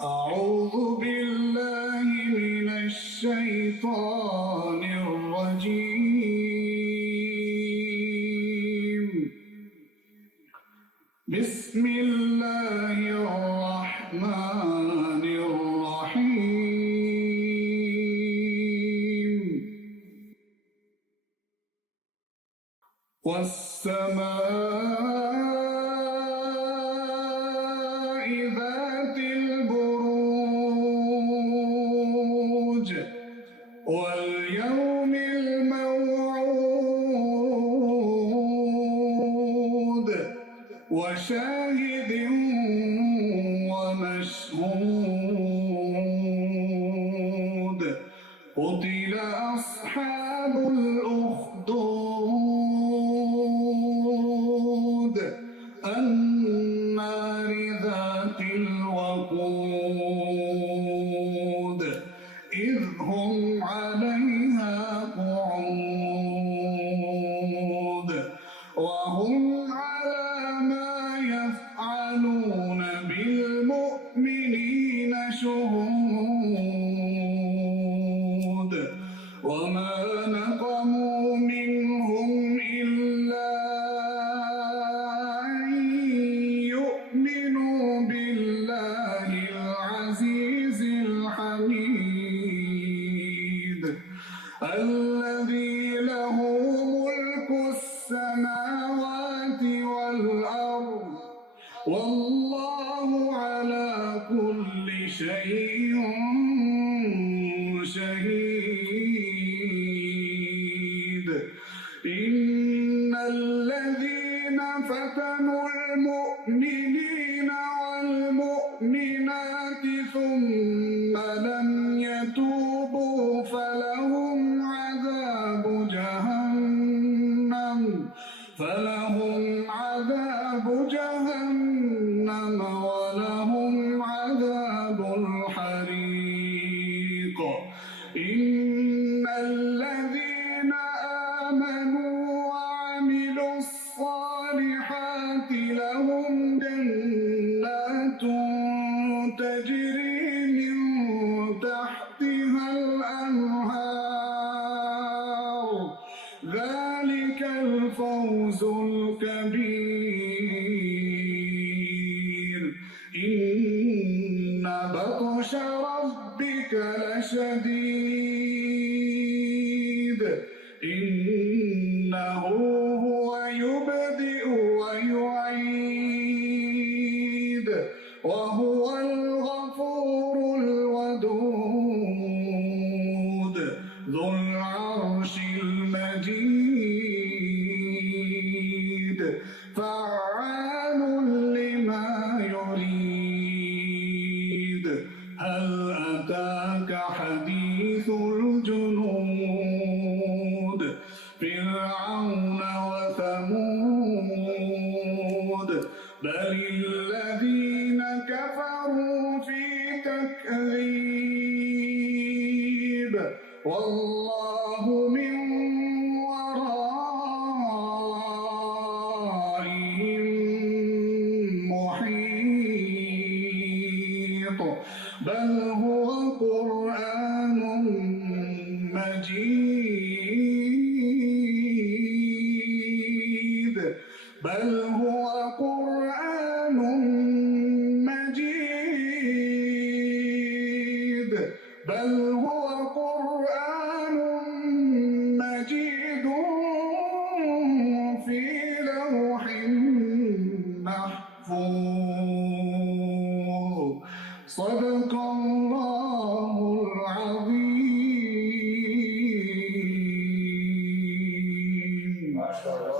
أعوذ بالله من الشيطان الرجيم. بسم الله الرحمن الرحيم. والسماء ذات البروج واليوم الموعود وشاهد ومشهود. قتل أصحاب الأخدود النار ذات الوقود إذ هم عليها قعود وهم على ما يفعلون بالمؤمنين شهود. وما نقموا منهم إلا أن يؤمنوا بالله العزيز الحميد الذي له ملك السماوات والأرض والله على كل شيء شهيد. إن الذين فتنوا المؤمنين والمؤمنات ثم لم يتوبوا فلهم عذاب جهنم ولهم عذاب الحريق. إن الذين آمنوا وعملوا الصالحات لهم جنات تجري من تحتها الأنهار ذلك الفوز الكبير. إن بطش ربك لشديد إنه هو يبدئ ويعيد وهو الغفور الودود ذو العرش المجيد فعال لما يريد. هل أتاك حديث الجنود فرعون وثمود بل الذين كفروا في تكذيب والله من ورائهم محيط. بل هو قرآن مجيد بل هو قرآن مجيد بل هو قرآن مجيد في لوح محفوظ. صدق الله العظيم. ما شاء الله.